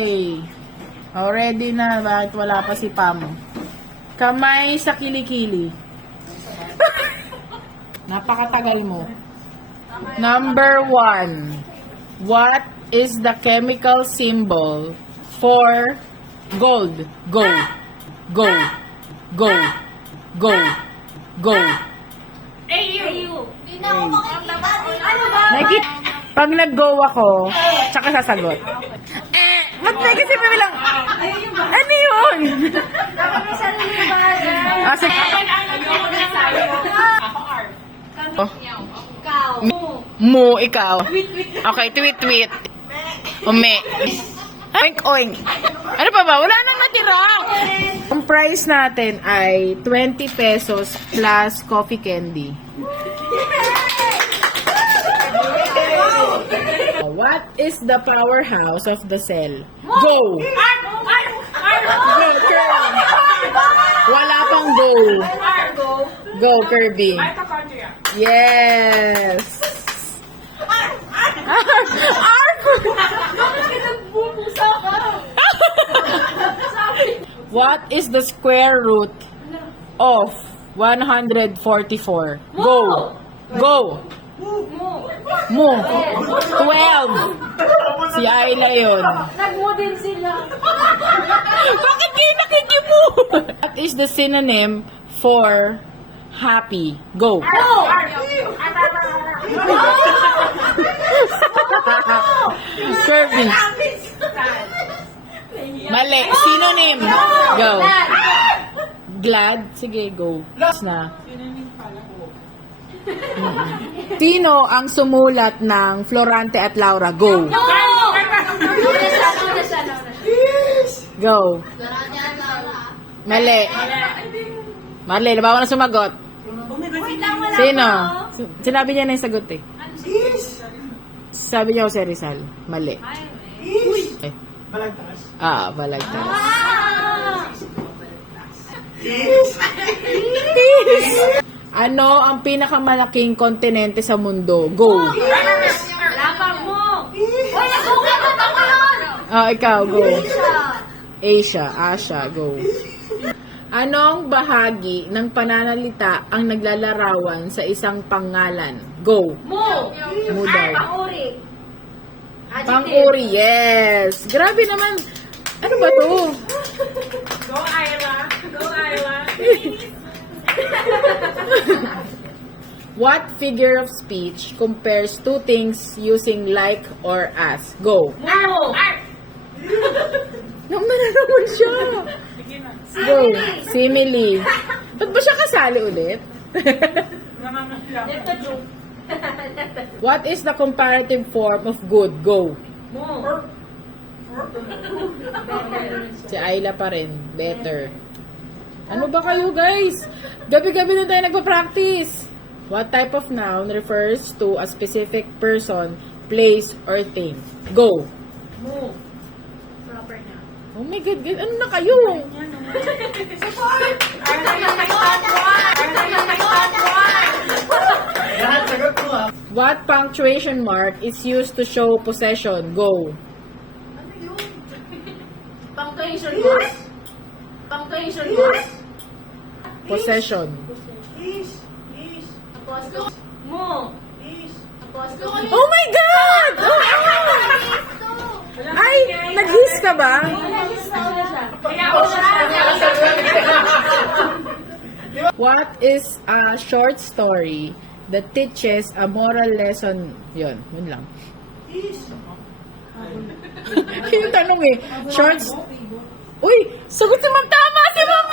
Okay. Ready na. Bakit wala pa si Pam? Kamay sa kilikili. Napakatagal mo. Number 1. What is the chemical symbol for gold? Go. Go. Go. Go. Go. AU. Hindi na ako makikita. Ano ba? Pag nag-go ako, tsaka sasagot. Ba't may kasi bilang, ano yun? Dapat may sarili ba? Sige. Oh. Ikaw. Mo, ikaw. Okay, tweet. Ume. Oink, oink. Ano pa ba? Wala nang natira. Ang price natin ay 20 pesos plus coffee candy. What is the powerhouse of the cell? Go! Go, Kirby! Wala pang go. Go, Kirby. Yes! What is the square root of 144? Go! Go! Mo. 12. Si Ayla yun. Nag-model sila. Bakit kayo nakikipo? What is the synonym for happy? Go. Kirby. Mali. Synonym. Go. Glad. Sige, go. Na. Sino ang sumulat ng Florante at Laura? Go. Go. Mali. Mali. Nabawa na sumagot. Sino? Sinabi niya na yung sagot eh. Sabi niya Jose Rizal. Mali. Eh. Balagtas. Balagtas. Ano ang pinakamalaking kontinente sa mundo? Go. Lapang mo. Uy, nasugat ako yun. Ikaw, go. Asia, go. Anong bahagi ng pananalita ang naglalarawan sa isang pangalan? Go. Mo. Mo daw. Pang-uri. Pang-uri, yes. Grabe naman. Ano ba to? Go, Ayla. Go, Ayla. What figure of speech compares two things using like or as? Go. Mo. Naman na naman siya. Go. Simile. Ba't ba siya kasali ulit? Ito joke. What is the comparative form of good? Go. Mo. Si Ayla pa rin. Better. Ano ba kayo, guys? Gabi-gabi na tayo nagpa-practice. What type of noun refers to a specific person, place, or thing? Go. Mo. Proper na. Oh my God, guys. Ano na kayo? Lahat sagot ko ah. What punctuation mark is used to show possession? Go. Punctuation mark. Punctuation mark. Possession. Apostles. Mo. Apostles. Oh my God! Oh, ay, nag-hiss ka ba? What is a short story that teaches a moral lesson? Yun lang. Yung tanong eh. Uy, sagot si Ma'am. Tama si Ma'am!